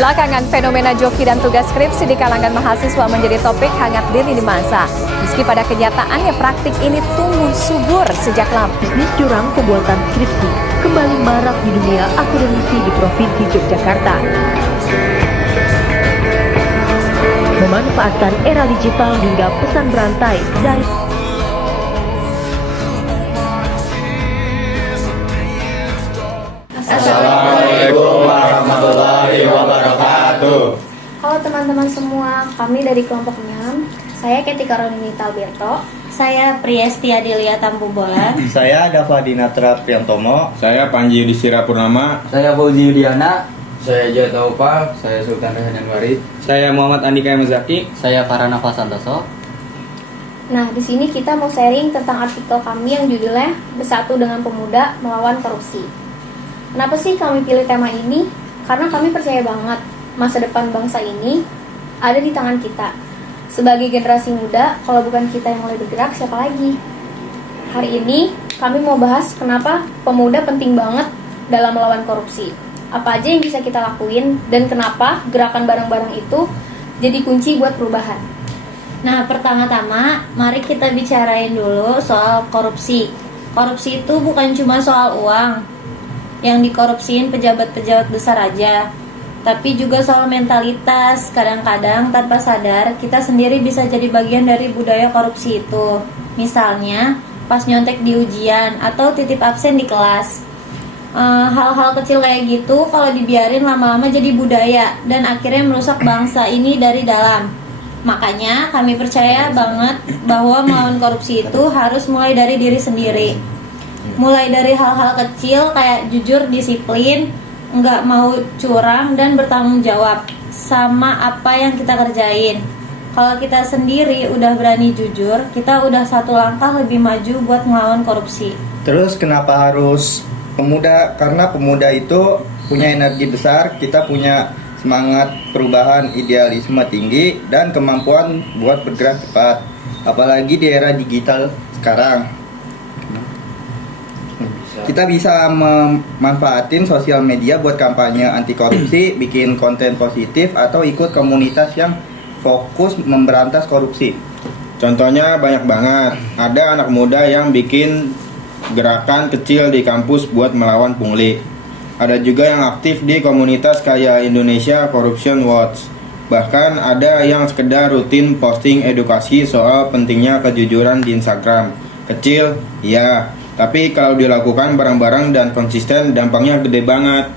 Belakangan, fenomena joki dan tugas skripsi di kalangan mahasiswa menjadi topik hangat di lini masa. Meski pada kenyataannya praktik ini tumbuh subur sejak lama. Bisnis curang pembuatan skripsi kembali marak di dunia akademisi di Provinsi Yogyakarta. Memanfaatkan era digital hingga pesan berantai dari Assalamualaikum warahmatullahi wabarakatuh. Halo teman-teman semua, kami dari kelompok 6. Saya Keti Karolini Talberto. Saya Priesti Adelia Tambubolan. Saya Dava Dinatra Priantomo. Saya Panji Yudhistira Purnama. Saya Fauzi Yudiana. Saya Jaya Upal. Saya Sultan Rehan Yanwari. Saya Muhammad Andika Mazaki. Saya Farhana Santoso. Nah, di sini kita mau sharing tentang artikel kami yang judulnya Bersatu dengan Pemuda Melawan Korupsi. Kenapa sih kami pilih tema ini? Karena kami percaya banget masa depan bangsa ini ada di tangan kita. Sebagai generasi muda, kalau bukan kita yang mulai bergerak, siapa lagi? Hari ini kami mau bahas kenapa pemuda penting banget dalam melawan korupsi. Apa aja yang bisa kita lakuin dan kenapa gerakan bareng-bareng itu jadi kunci buat perubahan. Nah, pertama-tama mari kita bicarain dulu soal korupsi. Korupsi itu bukan cuma soal uang yang dikorupsiin pejabat-pejabat besar aja, tapi juga soal mentalitas. Kadang-kadang tanpa sadar kita sendiri bisa jadi bagian dari budaya korupsi itu. Misalnya pas nyontek di ujian atau titip absen di kelas. Hal-hal kecil kayak gitu kalau dibiarin lama-lama jadi budaya dan akhirnya merusak bangsa ini dari dalam. Makanya kami percaya banget bahwa melawan korupsi itu harus mulai dari diri sendiri. Mulai dari hal-hal kecil kayak jujur, disiplin, nggak mau curang, dan bertanggung jawab sama apa yang kita kerjain. Kalau kita sendiri udah berani jujur, kita udah satu langkah lebih maju buat melawan korupsi. Terus kenapa harus pemuda? Karena pemuda itu punya energi besar, kita punya semangat perubahan, idealisme tinggi, dan kemampuan buat bergerak cepat. Apalagi di era digital sekarang. Kita bisa memanfaatin sosial media buat kampanye anti korupsi, bikin konten positif, atau ikut komunitas yang fokus memberantas korupsi. Contohnya banyak banget. Ada anak muda yang bikin gerakan kecil di kampus buat melawan pungli. Ada juga yang aktif di komunitas kayak Indonesia Corruption Watch. Bahkan ada yang sekedar rutin posting edukasi soal pentingnya kejujuran di Instagram. Kecil, ya. Tapi kalau dilakukan bareng-bareng dan konsisten, dampaknya gede banget.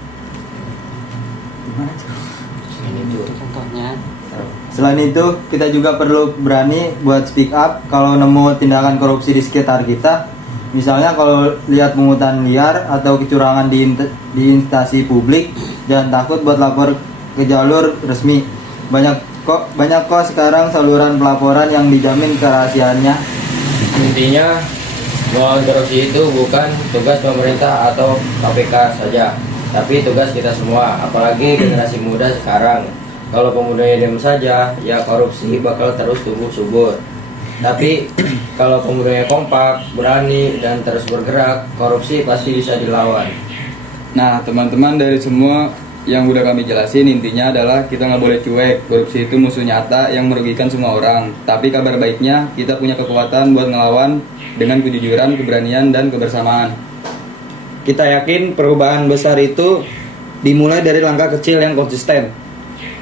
Contohnya. Selain itu, kita juga perlu berani buat speak up kalau nemu tindakan korupsi di sekitar kita. Misalnya kalau lihat pungutan liar atau kecurangan di instansi publik, jangan takut buat lapor ke jalur resmi. Banyak kok sekarang saluran pelaporan yang dijamin kerahasiaannya. Intinya, melawan korupsi itu bukan tugas pemerintah atau KPK saja, tapi tugas kita semua, apalagi generasi muda sekarang. Kalau pemudanya diam saja, ya korupsi bakal terus tumbuh subur. Tapi kalau pemudanya kompak, berani, dan terus bergerak, korupsi pasti bisa dilawan. Nah, teman-teman, dari semua yang udah kami jelasin, intinya adalah kita nggak boleh cuek. Korupsi itu musuh nyata yang merugikan semua orang. Tapi kabar baiknya, kita punya kekuatan buat ngelawan dengan kejujuran, keberanian, dan kebersamaan. Kita yakin perubahan besar itu dimulai dari langkah kecil yang konsisten.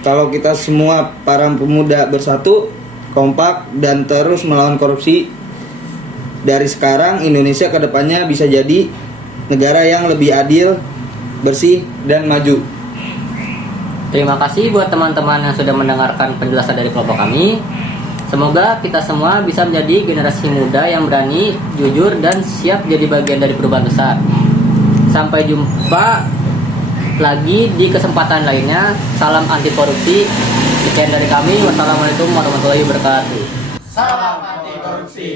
Kalau kita semua para pemuda bersatu, kompak, dan terus melawan korupsi, dari sekarang Indonesia ke depannya bisa jadi negara yang lebih adil, bersih, dan maju. Terima kasih buat teman-teman yang sudah mendengarkan penjelasan dari kelompok kami. Semoga kita semua bisa menjadi generasi muda yang berani, jujur, dan siap jadi bagian dari perubahan besar. Sampai jumpa lagi di kesempatan lainnya. Salam anti korupsi. Sekian dari kami. Wassalamualaikum warahmatullahi wabarakatuh. Salam anti korupsi.